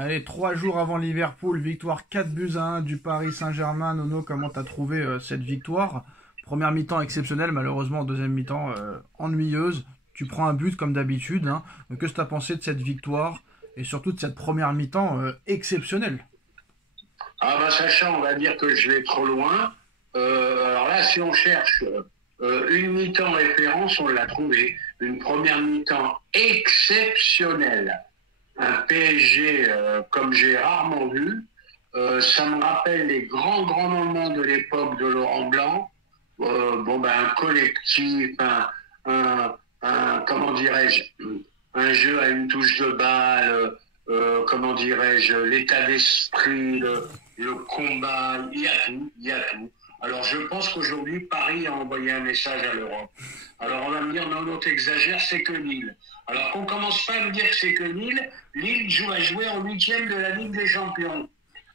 Allez, 3 jours avant Liverpool, victoire 4-1 du Paris Saint-Germain. Nono, comment t'as trouvé cette victoire? Première mi-temps exceptionnelle, malheureusement, deuxième mi-temps ennuyeuse. Tu prends un but comme d'habitude. Hein. Qu'est-ce que t'as pensé de cette victoire et surtout de cette première mi-temps exceptionnelle? Ah bah sachant, on va dire que je vais trop loin. Alors là, si on cherche une mi-temps référence, on l'a trouvé. Une première mi-temps exceptionnelle. Un PSG comme j'ai rarement vu. Ça me rappelle les grands moments de l'époque de Laurent Blanc. Un collectif, comment dirais-je, un jeu à une touche de balle, comment dirais-je, l'état d'esprit, le combat, il y a tout, il y a tout. Alors je pense qu'aujourd'hui, Paris a envoyé un message à l'Europe. Alors on va me dire, non, non, t'exagères, c'est que Lille. Alors qu'on commence pas à me dire que c'est que Lille, Lille a joué en 8e de la Ligue des Champions.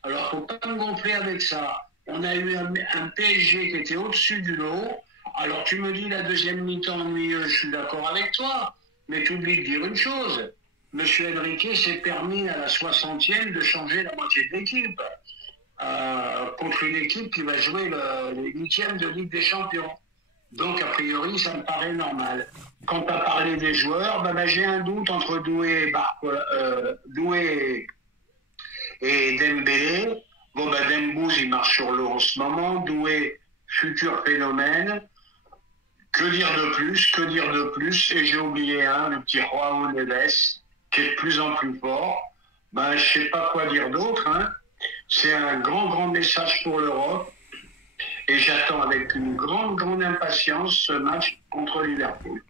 Alors faut pas me gonfler avec ça. On a eu un PSG qui était au-dessus du lot. Alors tu me dis la deuxième mi-temps ennuyeuse, je suis d'accord avec toi, mais tu oublies de dire une chose. Monsieur Henrique s'est permis à la 60e de changer la moitié de l'équipe contre une équipe qui va jouer les 8e de Ligue des Champions. Donc, a priori, ça me paraît normal. Quand tu as parlé des joueurs, j'ai un doute entre Doué et Dembélé. Dembouz, il marche sur l'eau en ce moment. Doué, futur phénomène. Que dire de plus? Et j'ai oublié le petit Joao Neves, qui est de plus en plus fort. Je sais pas quoi dire d'autre. C'est un grand message pour l'Europe. Et j'attends avec une grande impatience ce match contre Liverpool.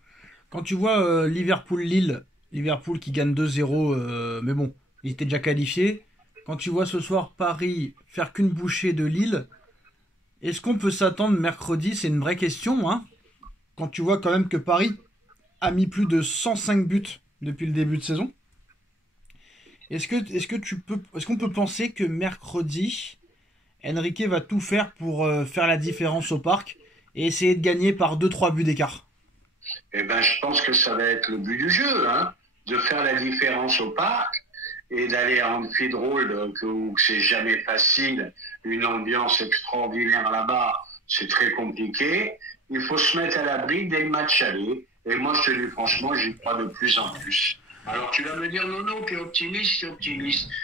Quand tu vois Liverpool-Lille, Liverpool qui gagne 2-0, mais bon, il était déjà qualifié. Quand tu vois ce soir Paris faire qu'une bouchée de Lille, est-ce qu'on peut s'attendre mercredi? C'est une vraie question, hein. Quand tu vois quand même que Paris a mis plus de 105 buts depuis le début de saison. Est-ce qu'on peut penser que mercredi, Enrique va tout faire pour faire la différence au parc et essayer de gagner par 2-3 buts d'écart? Je pense que ça va être le but du jeu, de faire la différence au parc et d'aller à Anfield Road, où c'est jamais facile, une ambiance extraordinaire là-bas, c'est très compliqué. Il faut se mettre à l'abri dès le match aller. Et moi, je te dis franchement, j'y crois de plus en plus. Alors tu vas me dire, non, t'es optimiste.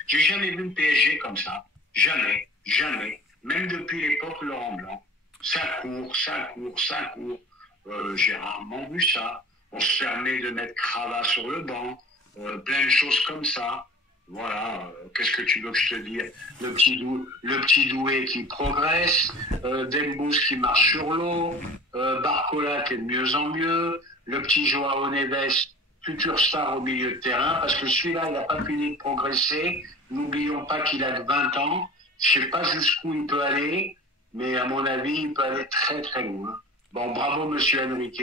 J'ai jamais vu le PSG comme ça. Jamais. Même depuis l'époque Laurent Blanc. Ça court. J'ai rarement vu ça. On se permet de mettre Cravat sur le banc. Plein de choses comme ça. Voilà, qu'est-ce que tu veux que je te dise? Le petit Doué qui progresse, Dembouz qui marche sur l'eau, Barcola qui est de mieux en mieux, le petit Joao Neves, futur star au milieu de terrain, parce que celui-là, il n'a pas fini de progresser. N'oublions pas qu'il a 20 ans. Je ne sais pas jusqu'où il peut aller, mais à mon avis, il peut aller très loin. Bon, bravo Monsieur Henrique.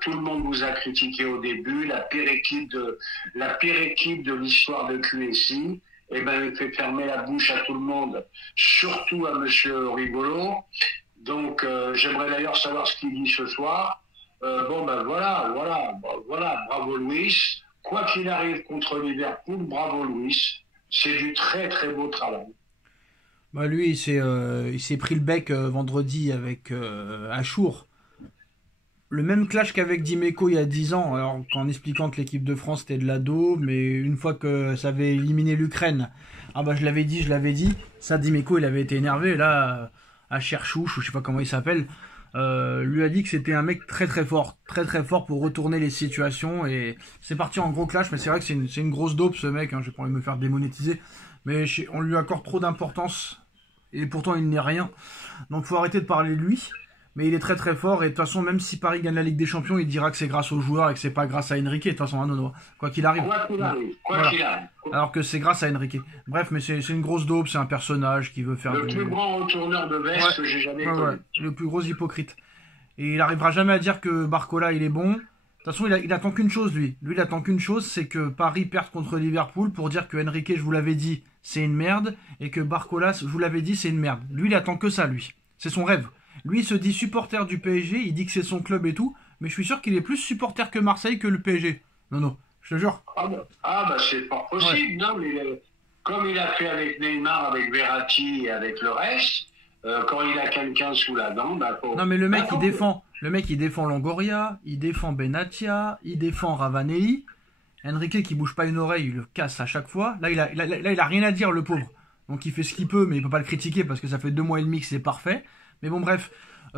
Tout le monde vous a critiqué au début, la pire équipe de l'histoire de QSI. Il fait fermer la bouche à tout le monde, surtout à Monsieur Rigolo. Donc, j'aimerais d'ailleurs savoir ce qu'il dit ce soir. Voilà, bravo Luis. Quoi qu'il arrive contre Liverpool, bravo Luis. C'est du très beau travail. Lui, il s'est pris le bec vendredi avec Achour. Le même clash qu'avec Dimeco il y a 10 ans, alors en expliquant que l'équipe de France était de l'ado, mais une fois que ça avait éliminé l'Ukraine, je l'avais dit, ça Dimeco il avait été énervé, là, à Cherchouch, ou je sais pas comment il s'appelle, lui a dit que c'était un mec très fort pour retourner les situations, et c'est parti en gros clash, mais c'est vrai que c'est une grosse dope ce mec, j'ai pas envie de me faire démonétiser, mais on lui accorde trop d'importance, et pourtant il n'est rien, donc faut arrêter de parler de lui. Mais il est très fort, et de toute façon, même si Paris gagne la Ligue des Champions, il dira que c'est grâce aux joueurs et que c'est pas grâce à Enrique, de toute façon, Nono. Quoi qu'il arrive. Quoi qu'il arrive. Alors que c'est grâce à Enrique. Bref, mais c'est une grosse daube, c'est un personnage qui veut faire... Le plus grand retourneur de veste que j'ai jamais connu. Le plus gros hypocrite. Et il arrivera jamais à dire que Barcola, il est bon. De toute façon, il attend qu'une chose, lui. Lui, il attend qu'une chose, c'est que Paris perde contre Liverpool pour dire que Enrique, je vous l'avais dit, c'est une merde, et que Barcola, je vous l'avais dit, c'est une merde. Lui, il attend que ça, lui. C'est son rêve. Lui, il se dit supporter du PSG, il dit que c'est son club et tout, mais je suis sûr qu'il est plus supporter que Marseille que le PSG. Non, Je te jure. C'est fort Ouais. possible. Non, mais comme il a fait avec Neymar, avec Verratti et avec le reste, quand il a quelqu'un sous la dent, Non, mais le mec, il faut- défend. Le mec, il défend Longoria, il défend Benatia, il défend Ravanelli. Enrique qui bouge pas une oreille, il le casse à chaque fois. Là, il a rien à dire, le pauvre. Donc il fait ce qu'il peut, mais il peut pas le critiquer parce que ça fait 2 mois et demi que c'est parfait. Mais bon, bref.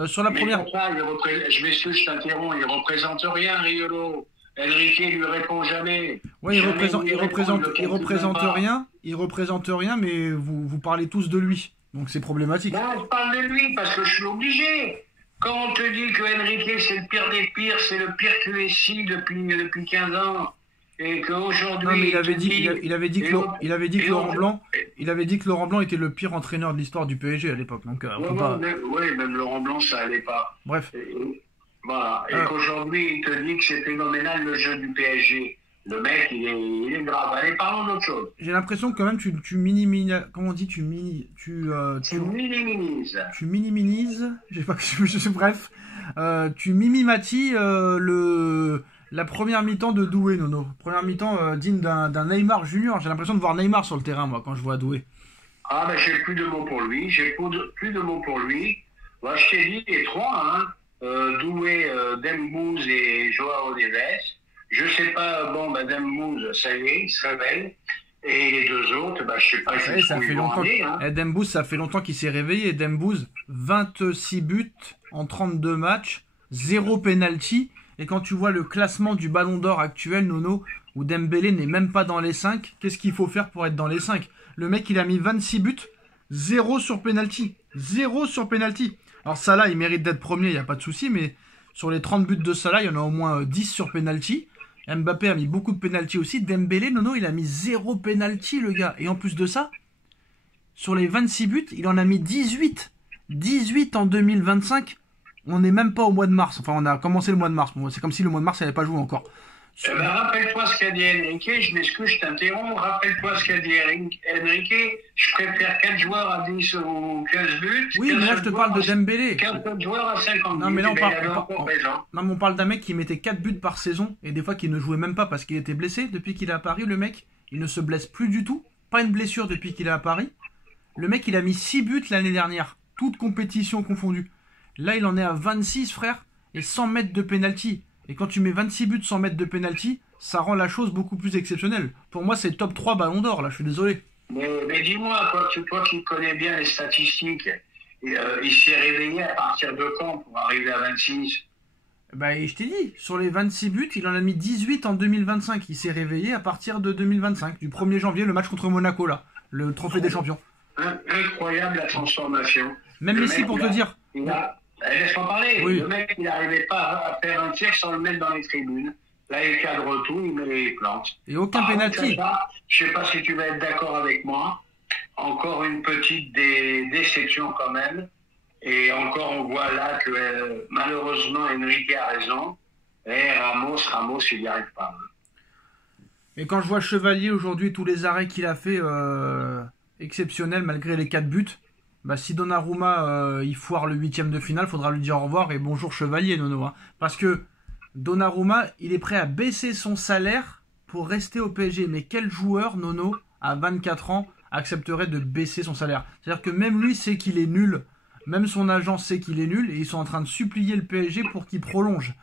Sur la Mais première. pour ça, je m'excuse, je t'interromps, il représente rien, Riolo. Enrique lui répond jamais. Ouais, Jamais lui répond, il le calcule même représente pas. rien. Il représente rien, mais vous parlez tous de lui. Donc c'est problématique. Non, je parle de lui parce que je suis obligé. Quand on te dit que Enrique c'est le pire des pires, c'est le pire QSI depuis 15 ans, et qu'aujourd'hui Non, mais il avait te dit, dit... il avait dit que, et on- il avait dit que et on- Laurent Blanc, il avait dit que Laurent Blanc était le pire entraîneur de l'histoire du PSG à l'époque. Donc on peut pas. Même Laurent Blanc, ça allait pas. Bref. Voilà. Et Euh, qu'aujourd'hui, il te dit que c'est phénoménal le jeu du PSG. Le mec, il est grave. Allez, parlons d'autre chose. J'ai l'impression que quand même tu minimises. Comment on dit Tu minimises. tu minimises. J'ai pas. Bref. Tu mimimatis la première mi-temps de Doué, Nono. Première mi-temps digne d'un Neymar Junior. J'ai l'impression de voir Neymar sur le terrain, moi, quand je vois Doué. J'ai plus de mots pour lui. Plus de mots pour lui. Moi, je t'ai dit les trois, hein. Doué, Dembouz et Joao Neves. Je sais pas, Dembouz, ça y est, il se réveille. Et les deux autres, je sais pas Ça jusqu'où fait ils vont longtemps. aller, hein. Dembouz, ça fait longtemps qu'il s'est réveillé. Dembouz, 26 buts en 32 matchs, 0 penalty. Et quand tu vois le classement du Ballon d'Or actuel, Nono, où Dembélé n'est même pas dans les 5, qu'est-ce qu'il faut faire pour être dans les 5? Le mec, il a mis 26 buts, 0 sur penalty. 0 sur penalty. Alors Salah, il mérite d'être premier, il n'y a pas de souci, mais sur les 30 buts de Salah, il y en a au moins 10 sur penalty. Mbappé a mis beaucoup de penalty aussi. Dembélé, Nono, il a mis 0 penalty, le gars. Et en plus de ça, sur les 26 buts, il en a mis 18. 18 en 2025. On n'est même pas au mois de mars. Enfin, on a commencé le mois de mars. Bon, c'est comme si le mois de mars n'avait pas joué encore. Rappelle-toi ce qu'a dit Enrique, je m'excuse, je t'interromps. Rappelle-toi ce qu'a dit Enrique, je préfère 4 joueurs à 10 ou 15 buts. Oui, mais là, je te parle de Dembélé. 15 joueurs à 50 buts. Non, mais là, Non, on parle d'un mec qui mettait 4 buts par saison et des fois qui ne jouait même pas parce qu'il était blessé. Depuis qu'il est à Paris, le mec, il ne se blesse plus du tout. Pas une blessure depuis qu'il est à Paris. Le mec, il a mis 6 buts l'année dernière. Toutes compétitions confondues. Là, il en est à 26, frère, et 100 mètres de penalty. Et quand tu mets 26 buts, 100 mètres de penalty, ça rend la chose beaucoup plus exceptionnelle. Pour moi, c'est top 3 ballon d'or, là, je suis désolé. Mais dis-moi, toi qui connais bien les statistiques, il s'est réveillé à partir de quand pour arriver à 26? Bah, je t'ai dit, sur les 26 buts, il en a mis 18 en 2025. Il s'est réveillé à partir de 2025, du 1er janvier, le match contre Monaco, là, le trophée des champions. Incroyable la transformation. Même Le Messi, mec, pour te dire. Laisse-moi parler. Oui. Le mec, il n'arrivait pas à faire un tir sans le mettre dans les tribunes. Là, il cadre tout, il met les plantes. Et aucun penalty. Je sais pas si tu vas être d'accord avec moi. Encore une petite déception quand même. Et encore, on voit là que malheureusement, Enrique a raison. Et Ramos, il n'y arrive pas. Et quand je vois Chevalier aujourd'hui, tous les arrêts qu'il a fait, exceptionnels malgré les 4 buts, bah si Donnarumma il foire le 8ème de finale, faudra lui dire au revoir et bonjour Chevalier, Nono. Hein. Parce que Donnarumma, il est prêt à baisser son salaire pour rester au PSG. Mais quel joueur, Nono, à 24 ans, accepterait de baisser son salaire? C'est-à-dire que même lui sait qu'il est nul, même son agent sait qu'il est nul, et ils sont en train de supplier le PSG pour qu'il prolonge.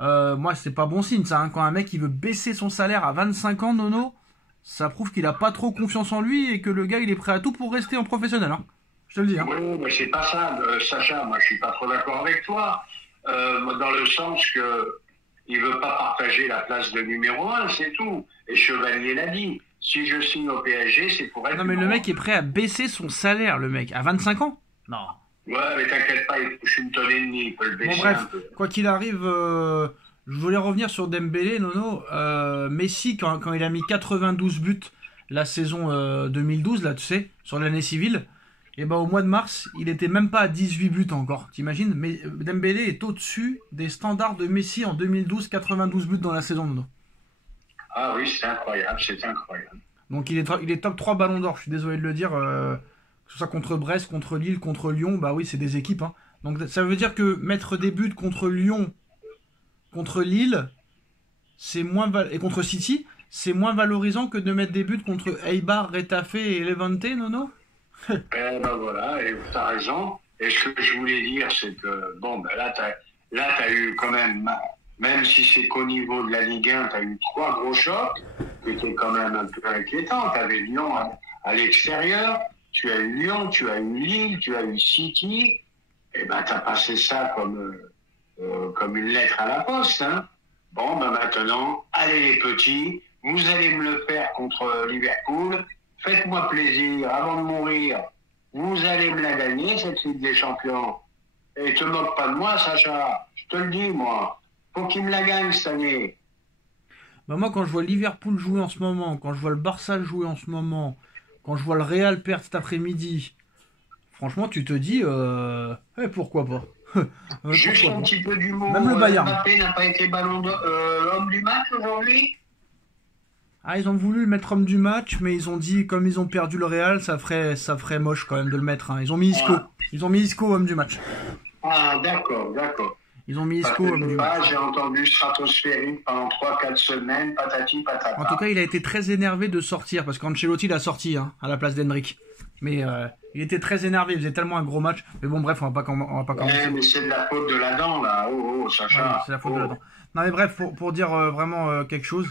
Moi, c'est pas bon signe, ça. Hein. Quand un mec il veut baisser son salaire à 25 ans, Nono, ça prouve qu'il a pas trop confiance en lui et que le gars il est prêt à tout pour rester en professionnel. Hein. Je te le dis. Hein. Oui, mais c'est pas ça, Sacha. Moi, je suis pas trop d'accord avec toi. Dans le sens que il veut pas partager la place de numéro 1, c'est tout. Et Chevalier l'a dit. Si je signe au PSG, c'est pour être. Non, mais le mec est prêt à baisser son salaire, le mec, à 25 ans. Non. Ouais, mais t'inquiète pas, il touche une tonne et demie, il peut le baisser. Bon, bref, un peu. quoi qu'il arrive, je voulais revenir sur Dembélé, Nono. Messi, quand il a mis 92 buts la saison 2012, là, tu sais, sur l'année civile, et ben au mois de mars, il était même pas à 18 buts encore, t'imagines? Mais Dembélé est au-dessus des standards de Messi en 2012, 92 buts dans la saison, Nono. Ah oui, c'est incroyable, c'est incroyable. Donc il est top 3 ballons d'or, je suis désolé de le dire, que ce soit contre Brest, contre Lille, contre Lyon, bah oui, c'est des équipes. Hein. Donc ça veut dire que mettre des buts contre Lyon, contre Lille, et contre City, c'est moins valorisant que de mettre des buts contre Eibar, Retafe et Levante, Nono? Eh ben voilà, et tu as raison. Et ce que je voulais dire, c'est que, bon, ben là, t'as eu quand même si c'est qu'au niveau de la Ligue 1, tu as eu 3 gros chocs qui étaient quand même un peu inquiétants. Tu avais Lyon à l'extérieur, tu as eu Lyon, tu as eu Lille, tu as eu City. Et ben, tu as passé ça comme une lettre à la poste. Hein. Bon, ben maintenant, allez les petits, vous allez me le faire contre Liverpool. Faites-moi plaisir, avant de mourir, vous allez me la gagner, cette Ligue des Champions. Et te moque pas de moi, Sacha. Je te le dis, moi. Faut qu'il me la gagne cette année. Bah moi, quand je vois Liverpool jouer en ce moment, quand je vois le Barça jouer en ce moment, quand je vois le Real perdre cet après-midi, franchement, tu te dis, pourquoi pas? Juste Pourquoi un pas? petit peu d'humour. Même le Bayern. Mbappé n'a pas été l'homme du match aujourd'hui. Ah, ils ont voulu le mettre homme du match, mais ils ont dit, comme ils ont perdu le Real, ça ferait moche quand même de le mettre. Hein. Ils ont mis Isco. Ah. Ils ont mis Isco homme du match. Ah, d'accord. Ils ont mis Parce Isco homme que du match. j'ai entendu stratosphérique pendant 3-4 semaines, patati patata. En tout cas, il a été très énervé de sortir, parce qu'Ancelotti l'a sorti hein, à la place d'Hendrick. Mais il était très énervé, il faisait tellement un gros match. Mais bon, bref, on va pas commencer. Ouais, mais c'est de la faute de la dent, là. Oh, Sacha. Ouais, c'est la faute de la dent. Non, mais bref, pour dire vraiment quelque chose,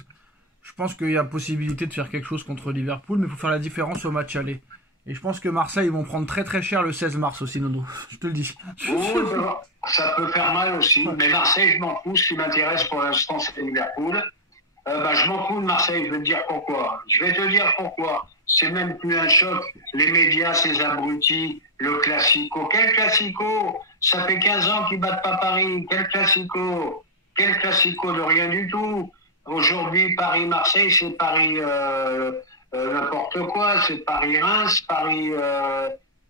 je pense qu'il y a possibilité de faire quelque chose contre Liverpool, mais il faut faire la différence au match aller. Et je pense que Marseille, ils vont prendre très très cher le 16 mars aussi, Nono. Je te le dis. Oh, ça peut faire mal aussi. Mais Marseille, je m'en fous. Ce qui m'intéresse pour l'instant, c'est Liverpool. Je m'en fous de Marseille. Je vais te dire pourquoi. C'est même plus un choc. Les médias, ces abrutis, le classico. Quel classico? Ça fait 15 ans qu'ils battent pas Paris. Quel classico? Quel classico de rien du tout. Aujourd'hui, Paris-Marseille, c'est Paris n'importe quoi. C'est Paris-Reims,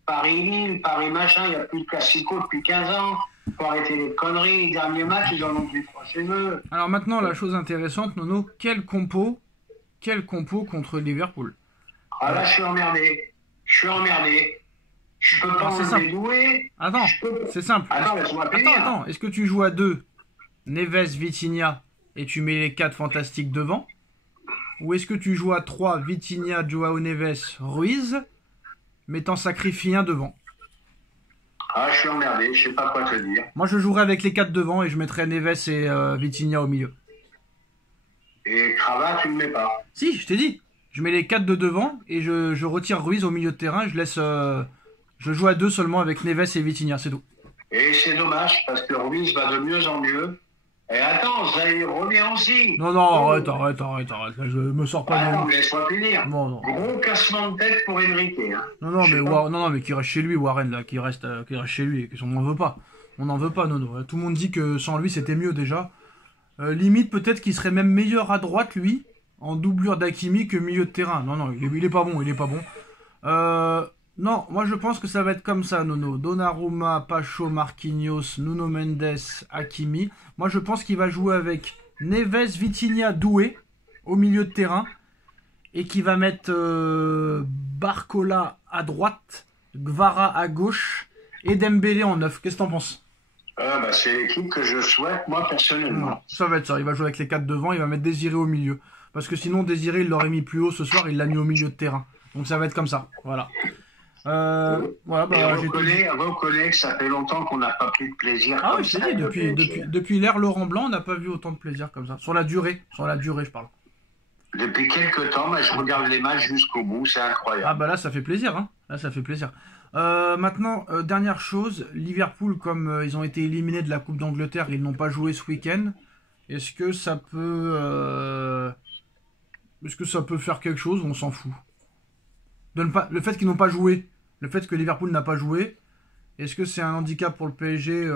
Paris-Lille, Paris machin. Il n'y a plus de classico depuis 15 ans. Il faut arrêter les conneries. Les derniers matchs, ils en ont vu 3 chez eux. Alors maintenant, la chose intéressante, Nono, quel compo contre Liverpool? Ah là, je suis emmerdé. Je peux pas enlever Doué. Attends, c'est simple. Attends, laisse-moi finir. Attends, est-ce que tu joues à 2 Neves, Vitinha et tu mets les 4 fantastiques devant? Ou est-ce que tu joues à 3 Vitinha, Joao Neves, Ruiz, mais t'en sacrifies un devant? Ah, je suis emmerdé, je sais pas quoi te dire. Moi, je jouerais avec les 4 devant et je mettrais Neves et Vitinha au milieu. Et Cravate, tu ne le mets pas. Si, je t'ai dit. Je mets les 4 de devant et je retire Ruiz au milieu de terrain. Je laisse. Je joue à 2 seulement avec Neves et Vitinha, c'est tout. Et c'est dommage parce que Ruiz va de mieux en mieux. Et attends, ça y revient aussi. Non, arrête. Là, je me sors pas. Non, laisse-moi finir. Non. Gros cassement de tête pour Enrique. Hein. Non, mais qui reste chez lui, Warren, là, qui reste chez lui. On n'en veut pas. On n'en veut pas, Nono. Tout le monde dit que sans lui, c'était mieux déjà. Limite, peut-être qu'il serait même meilleur à droite, lui, en doublure d'Hakimi que milieu de terrain. Non, il est pas bon. Non, moi je pense que ça va être comme ça, Nono. Donnarumma, Pacho, Marquinhos, Nuno Mendes, Hakimi. Moi je pense qu'il va jouer avec Neves, Vitinha, Doué au milieu de terrain. Et qu'il va mettre Barcola à droite, Gvara à gauche et Dembélé en 9. Qu'est-ce que t'en penses? C'est l'équipe que je souhaite, moi personnellement. Non, ça va être ça. Il va jouer avec les 4 devant, il va mettre Désiré au milieu. Parce que sinon, Désiré, il l'aurait mis plus haut ce soir, il l'a mis au milieu de terrain. Donc ça va être comme ça. Voilà. Reconnais que ça fait longtemps qu'on n'a pas pris de plaisir. Ah oui, je t'ai dit, depuis l'ère Laurent Blanc, on n'a pas vu autant de plaisir comme ça. Sur la durée, je parle. Depuis quelques temps, je regarde les matchs jusqu'au bout, c'est incroyable. Ah bah là, ça fait plaisir, hein. Là, ça fait plaisir. Maintenant, dernière chose, Liverpool, comme ils ont été éliminés de la Coupe d'Angleterre, ils n'ont pas joué ce week-end. Est-ce que ça peut faire quelque chose ou on s'en fout? Le fait qu'ils n'ont pas joué, le fait que Liverpool n'a pas joué, est-ce que c'est un handicap pour le PSG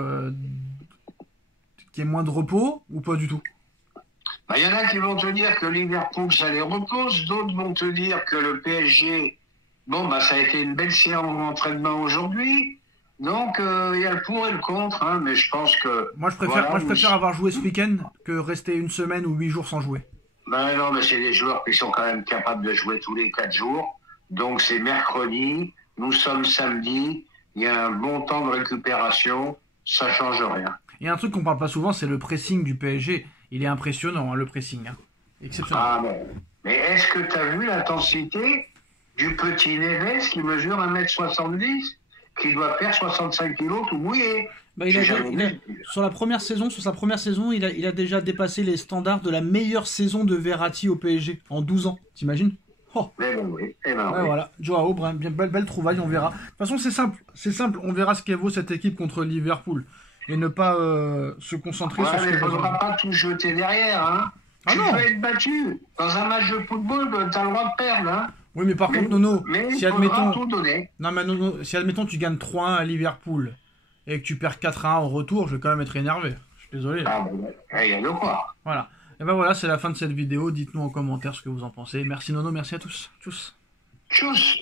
qui est moins de repos ou pas du tout? Il y en a qui vont te dire que Liverpool, ça les repose. D'autres vont te dire que le PSG, ça a été une belle séance d'entraînement aujourd'hui. Donc, il y a le pour et le contre. Hein, mais je pense que... Moi, je préfère avoir joué ce week-end que rester une semaine ou 8 jours sans jouer. Non, mais c'est des joueurs qui sont quand même capables de jouer tous les 4 jours. Donc, c'est mercredi. Nous sommes samedi. Il y a un bon temps de récupération. Ça change rien. Il y a un truc qu'on parle pas souvent, c'est le pressing du PSG. il est impressionnant, hein, le pressing. Hein. Exceptionnel. Ah bon. Mais est-ce que tu as vu l'intensité du petit Neves qui mesure 1m70, qui doit faire 65 kg tout mouillé? Bah, sur sa première saison, il a déjà dépassé les standards de la meilleure saison de Verratti au PSG en 12 ans. T'imagines? Oh. Eh ben oui. Ouais, voilà. Joao, bien belle trouvaille, on verra. De toute façon, c'est simple. On verra ce qu'elle vaut cette équipe contre Liverpool et ne pas se concentrer sur ce mais il que ne faudra pas tout jeter derrière. Hein. Ah tu non. peux être battu. Dans un match de football, tu as le droit de perdre. Hein. Oui, mais par contre, Nono, si admettons... tout donner. Non, mais Nono, si admettons tu gagnes 3-1 à Liverpool et que tu perds 4-1 au retour, je vais quand même être énervé. Je suis désolé. Ah bon, il y a de quoi. Voilà. Et ben voilà, c'est la fin de cette vidéo. Dites-nous en commentaire ce que vous en pensez. Merci Nono, merci à tous. Tchuss. Tchuss.